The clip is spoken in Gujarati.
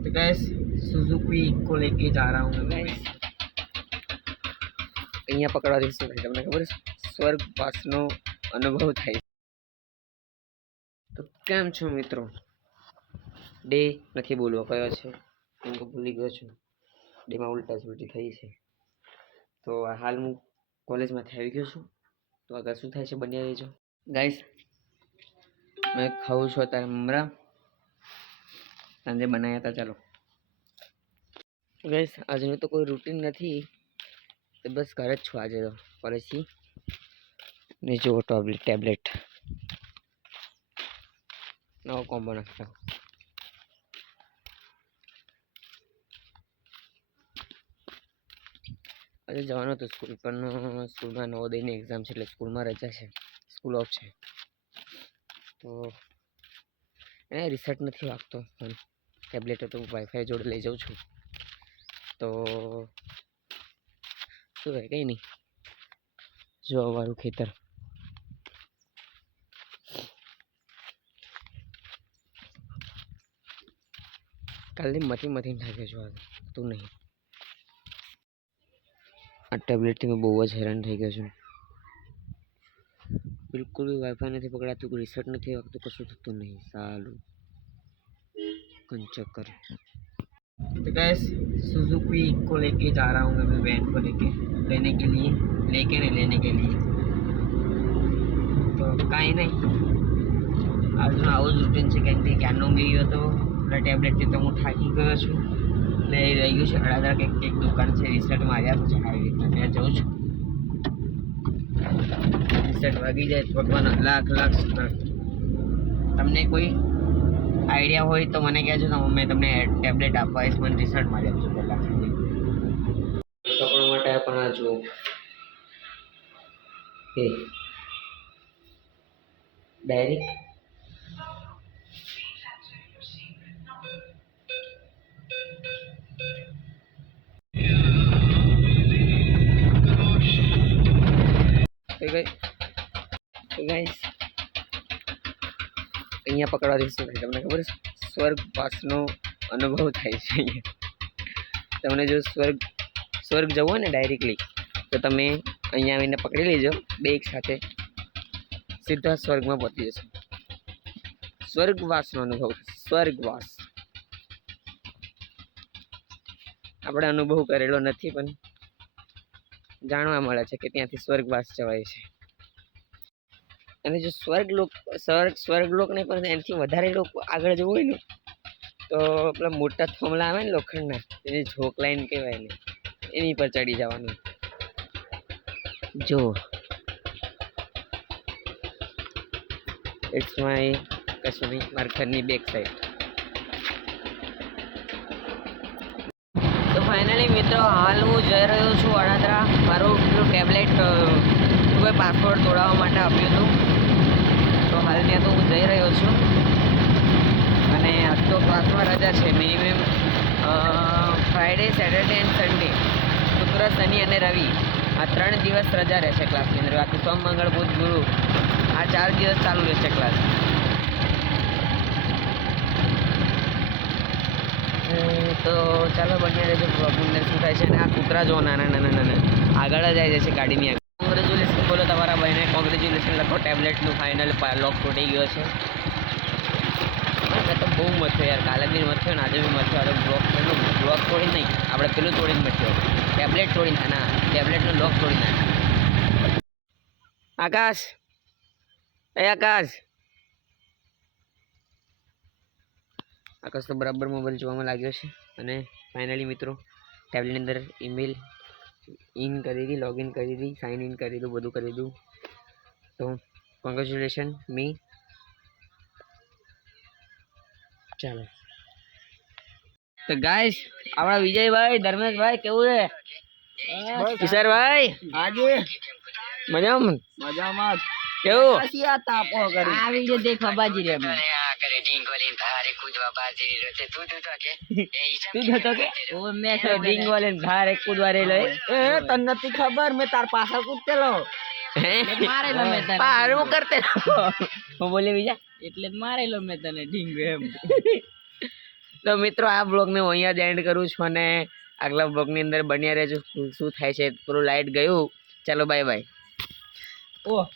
तो गैस सुजुकी को लेके जा रहा हूँ मैं guys. અહીંયા પકડવાથી શું થાય તમને ખબર છે સ્વર્ગવાસનો અનુભવ થાય તો કેમ છો મિત્રો ડે નથી બોલવો કયો છે હું તો ભૂલી ગયો છું ડેમાં ઉલટા સુલટી થઈ છે તો આ હાલ હું કોલેજમાંથી આવી ગયો છું તો આગળ શું થાય છે બન્યા રહેજો ગાઈસ મેં ખાઉં છું અત્યારે મમરા સાંજે બનાવ્યા હતા, ચાલો. ગાઈસ આજનું તો કોઈ રૂટીન નથી. તો બસ ઘરે જ છું આજે તો કોલેજથી ને જુઓ ટેબ્લેટ ટેબ્લેટ નવો કોમ્બો નાખતા આજે જવાનું હતું સ્કૂલ પણ સ્કૂલમાં નવોદયની એક્ઝામ છે, એટલે સ્કૂલમાં રજા છે. સ્કૂલ ઓફ છે. તો એને રિસેટ નથી વાગતો ફોન ટેબ્લેટ તો વાઈફાઈ જોડે લઈ જાઉં છું. તો શું કહે કંઈ નહીં. જો અમારું ખેતર. કાલની મથી મથી થાક્યો છું તું નહીં. આ ટેબ્લેટથી હું બહુ જ હેરાન થઈ ગયો છું. બિલકુલ બી વાઈફાઈ નથી પકડાતું રિસર્ચ નથી વાગતું કશું થતું નહીં સારું कंचक्कर तो गैस सुजुकी को लेके जा रहा हूँ मैं अपनी बहन को लेके लेने के लिए लेके नहीं लेने के लिए તો કાંઈ નહીં આજનું આવું જ રૂટીન છે કેમ કે ક્યારનો ગયો હતો પેલા ટેબ્લેટથી તો હું થાકી ગયો છું એટલે એ રહી ગયું છે અડાદા કંઈક કંઈક દુકાન છે રિસર્ટ માર્યા છે આવી રીતના ત્યાં જઉં છું રિસર્ટ વાગી જાય તો લાખ લાખ શુક્ર તમને કોઈ આઈડિયા હોય તો મને કહેજો તો મેં તમને ટેબ્લેટ આપવા આવીશ મને રિસર્ટ મારી આપજો પહેલાં. કપડા માટે પણ આ જુઓ. એ. ડાયરી તો guys- તો guys, અહીંયા પકડવાથી શું થાય તમને ખબર છે? સ્વર્ગવાસનો અનુભવ થાય છે અહીંયા. તમને જો સ્વર્ગ સ્વર્ગ જવું હોય ને ડાયરેક્ટલી તો તમે અહીંયા આવીને પકડી લેજો. બે એક સાથે સીધા સ્વર્ગમાં પહોંચી જશો. સ્વર્ગવાસનો અનુભવ સ્વર્ગવાસ. આપણે અનુભવ કરેલો નથી, પણ જાણવા મળે છે કે ત્યાંથી સ્વર્ગવાસ જવાય છે. અને જો સ્વર્ગ લોક, સ્વર્ગ સ્વર્ગલોક નહીં પણ એનાથી વધારે લોકો આગળ જવું હોય ને, તો પેલા મોટા થોમલા આવે ને લોખંડના, એની ઝોક લાઈન કહેવાય ને એની પર ચડી જવાનું. જો. ઇટ્સ માય નહીં મારા ઘરની બેક સાઈડ તો ફાઇનલી મિત્રો, હાલ હું જઈ રહ્યો છું વડોદરા, મારું પેલું ટેબ્લેટ કોઈ પાસપોર્ટ તોડાવવા માટે આપ્યું હતું. તો હાલ ત્યાં તો હું જઈ રહ્યો છું. અને આજ તો ક્લાસમાં રજા છે. Minimum Friday Saturday and Sunday શુક્ર, શનિ અને રવિ. આ ત્રણ દિવસ રજા રહેશે ક્લાસની અંદર. બાકી સોમ, મંગળ, બુધ, ગુરુ. આ ચાર દિવસ ચાલુ રહેશે ક્લાસ. તો ચાલો બંને રહેજો. પ્રોબ્લેમ શું થાય છે? અને આ કૂતરા જો નાના નાના નાના. આગળ જ આવી જશે ગાડીની આગળ. તમારા ભાઈને કોંગ્રેચ્યુલેશન લખો. ટેબ્લેટનું ફાઇનલ લોક તૂટી ગયો છે. મેં તો બહુ મથ્યો યાર. કાલે બી મથ્યો ને આજે બી મથ્યો આજે બ્લોક પેલું બ્લોક તોડી નહીં. આપણે પેલું તોડીને મથ્યો ટેબ્લેટ તોડી ના ટેબ્લેટનું લોક તોડી નાખ આકાશ. એ આકાશ. આકાશ તો બરાબર મોબાઈલ જોવામાં લાગ્યો છે. અને ફાઇનલી મિત્રો ટેબ્લેટની અંદર ઈમેલ ઇન કરી દી લોગિન કરી દી સાઇન ઇન કરી દઉં બધું કરી દઉં તો કોંગ્રેચ્યુલેશન મી ચાલો તો ગાઈસ આપણા વિજયભાઈ ધર્મેશભાઈ કેવું છે? કિશોરભાઈ? આજે? મજામાં? મજામાં કેવું? આ તાપો કરી? આ વિડિયો દેખવા બાજી રે અમે તું જતો કે ઓ મેં તો ડીંગ વાલે ભારે કૂદવા રેલો એ એ તને નથી ખબર મેં તાર પાછળ કૂદતેલો મારેલો મેં તને પારું કરતે હું બોલે બીજા એટલે જ મારેલો મેં તને ઢીંગ એમ તો મિત્રો આ બ્લોગને હું અહીંયા જ એન્ડ કરું છું અને આગલા બ્લોગની અંદર બન્યા રહેજો. શું શું થાય છે? પૂરું લાઇટ ગયું. ચાલો બાય બાય ઓહ.